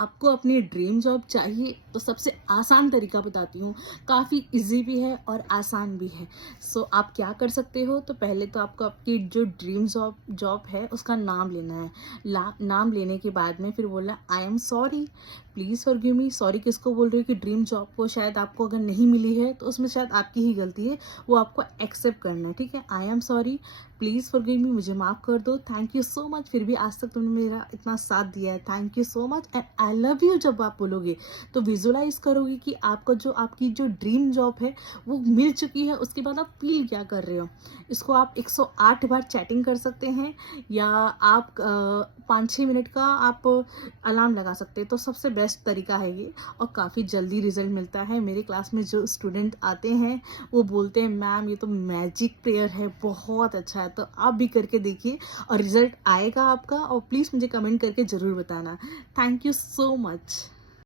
आपको अपनी dream job चाहिए तो सबसे आसान तरीका बताती हूँ। काफ़ी इजी भी है और आसान भी है। सो आप क्या कर सकते हो, तो पहले तो आपको आपकी जो ड्रीम जॉब जॉब है उसका नाम लेना है। नाम लेने के बाद में फिर बोलना I am sorry, please forgive me. Sorry किसको बोल रही हो कि ड्रीम जॉब को शायद आपको अगर नहीं मिली है तो उसमें शायद आपकी ही गलती है, वो आपको एक्सेप्ट करना है। ठीक है, I am sorry, please forgive me, मुझे माफ़ कर दो, थैंक यू सो मच, फिर भी आज तक तुमने मेरा इतना साथ दिया है, thank you so much and I love you. जब आप बोलोगे तो विजुलाइज करोगे कि आपकी जो ड्रीम जॉब है वो मिल चुकी है। उसके बाद आप फील क्या कर रहे हो। इसको आप 108 बार चैटिंग कर सकते हैं, या आप 5-6 मिनट का आप अलार्म लगा सकते हैं। तो सबसे बेस्ट तरीका है ये, और काफ़ी जल्दी रिजल्ट मिलता है। मेरे क्लास में जो स्टूडेंट आते हैं वो बोलते हैं मैम ये तो मैजिक प्रेयर है, बहुत अच्छा है। तो आप भी करके देखिए और रिजल्ट आएगा आपका, और प्लीज़ मुझे कमेंट करके ज़रूर बताना। Thank you so much.